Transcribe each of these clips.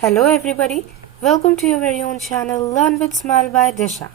Hello everybody, welcome to your very own channel Learn with Smile by Disha.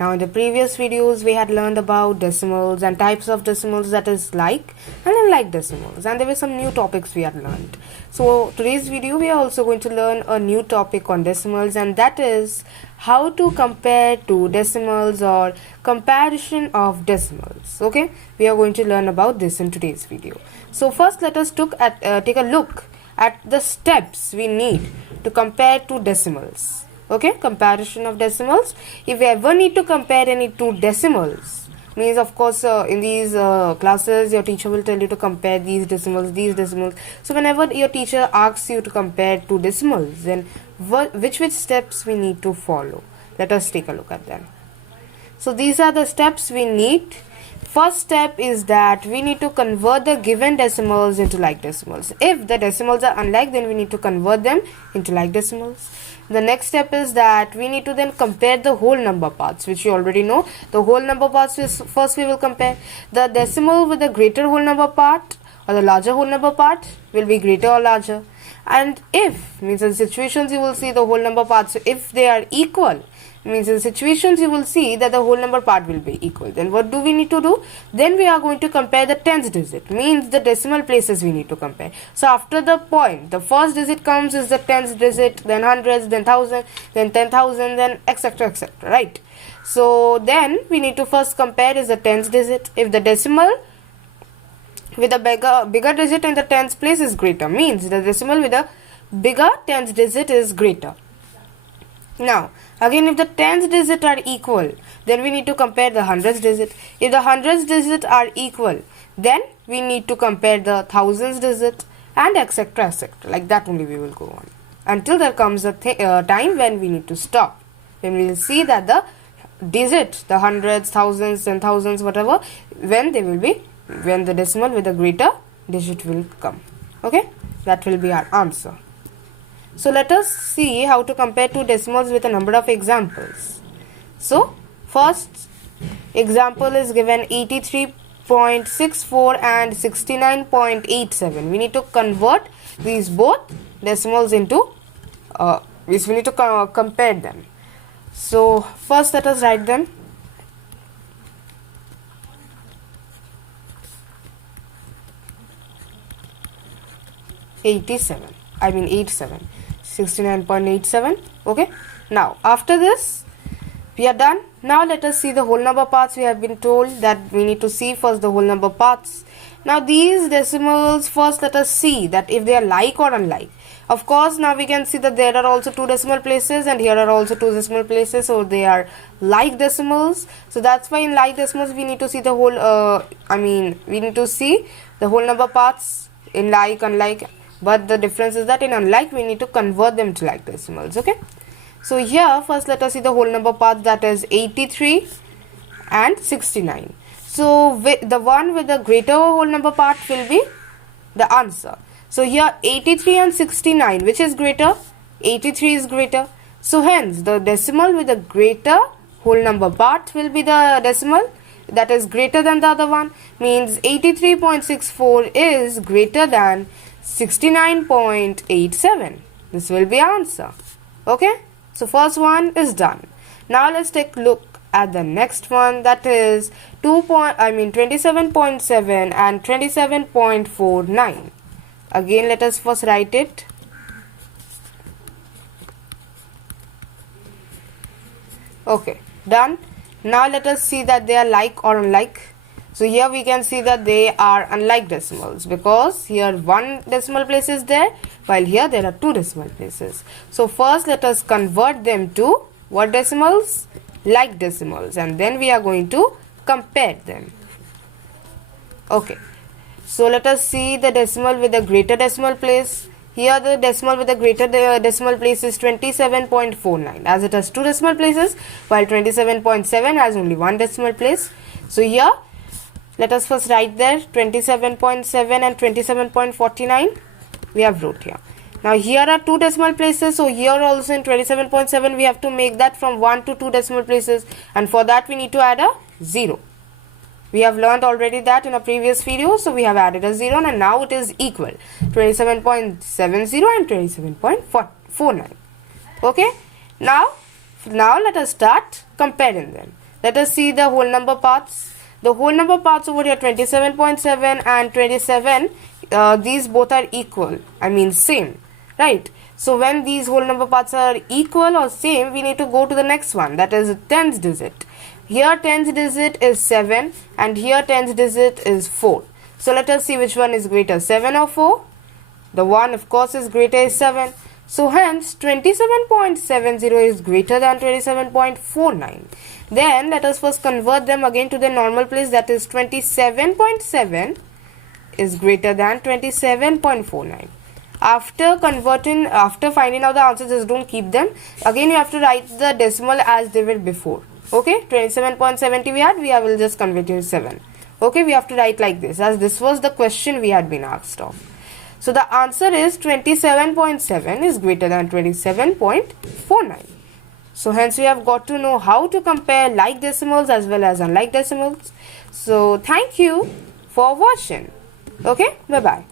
Now in the previous videos we had learned about decimals and types of decimals, that is like and unlike decimals, and there were some new topics we had learned. So today's video we are also going to learn a new topic on decimals, and that is how to compare two decimals or comparison of decimals. Okay, we are going to learn about this in today's video. So first let us take a look at the steps we need to compare two decimals. Okay, comparison of decimals. If we ever need to compare any two decimals, means of course in these classes your teacher will tell you to compare these decimals. So whenever your teacher asks you to compare two decimals, then which steps we need to follow? Let us take a look at them. So these are the steps we need. First step is that we need to convert the given decimals into like decimals. If the decimals are unlike, then we need to convert them into like decimals. The next step is that we need to then compare the whole number parts, which you already know. The whole number parts is first we will compare. The decimal with the greater whole number part or the larger whole number part will be greater or larger. And if, means in situations you will see the whole number parts, so if they are equal, means in situations you will see that the whole number part will be equal. Then what do we need to do? Then we are going to compare the tens digit, means the decimal places we need to compare. So after the point, the first digit comes is the tens digit, then hundreds, then thousand, then 10,000, then etc, right? So then we need to first compare is the tens digit. If the decimal with a bigger digit in the tens place is greater, means the decimal with a bigger tens digit is greater. Now again, if the tens digit are equal, then we need to compare the hundreds digit. If the hundreds digit are equal, then we need to compare the thousands digit, and etc, like that only we will go on until there comes a time when we need to stop, when we will see that the digit, the hundreds, thousands and thousands, whatever, when the decimal with a greater digit will come. Okay, that will be our answer. So let us see how to compare two decimals with a number of examples. So first example is given 83.64 and 69.87. We need to convert these both decimals into we need to compare them. So first let us write them. '87. 69.87. Okay, now after this we are done. Now let us see the whole number parts. We have been told that we need to see first the whole number parts. Now these decimals, first let us see that if they are like or unlike. Of course, now we can see that there are also two decimal places and here are also two decimal places, so they are like decimals. So that's why in like decimals we need to see the whole we need to see the whole number parts in like, unlike. But the difference is that in unlike we need to convert them to like decimals. Okay, so here first let us see the whole number parts, that is 83 and 69. So the one with the greater whole number part will be the answer. So here 83 and 69, which is greater? 83 is greater. So hence the decimal with the greater whole number part will be the decimal that is greater than the other one, means 83.64 is greater than 69.87. This will be answer. Okay, so first one is done. Now let's take a look at the next one, that is 27.7 and 27.49. Again let us first write it. Okay, done. Now let us see that they are like or unlike. So here we can see that they are unlike decimals, because here one decimal place is there, while here there are two decimal places. So first let us convert them to what decimals? Like decimals, and then we are going to compare them. Okay, so let us see the decimal with the greater decimal place. Here the decimal with the greater decimal place is 27.49, as it has two decimal places, while 27.7 has only one decimal place. So here let us first write there 27.7 and 27.49. We have wrote here. Now here are two decimal places, so here also in 27.7 we have to make that from 1 to 2 decimal places, and for that we need to add a 0. We have learned already that in a previous video, so we have added a 0 and now it is equal 27.70 and 27.49. Okay, now let us start comparing them. Let us see the whole number parts. The whole number parts over here, 27.7 and 27, these both are equal, I mean same, right? So when these whole number parts are equal or same, we need to go to the next one, that is tens digit. Here tens digit is 7 and here tens digit is 4. So let us see which one is greater, 7 or 4. The one of course is greater is 7. So hence 27.70 is greater than 27.49. Then let us first convert them again to the normal place, that is 27.7 is greater than 27.49. After finding out the answers, just don't keep them. Again you have to write the decimal as they were before. Okay, 27.70 we will just convert to 7. Okay, we have to write like this, as this was the question we had been asked of. So the answer is 27.7 is greater than 27.49. So hence we have got to know how to compare like decimals as well as unlike decimals. So thank you for watching. Okay, bye bye.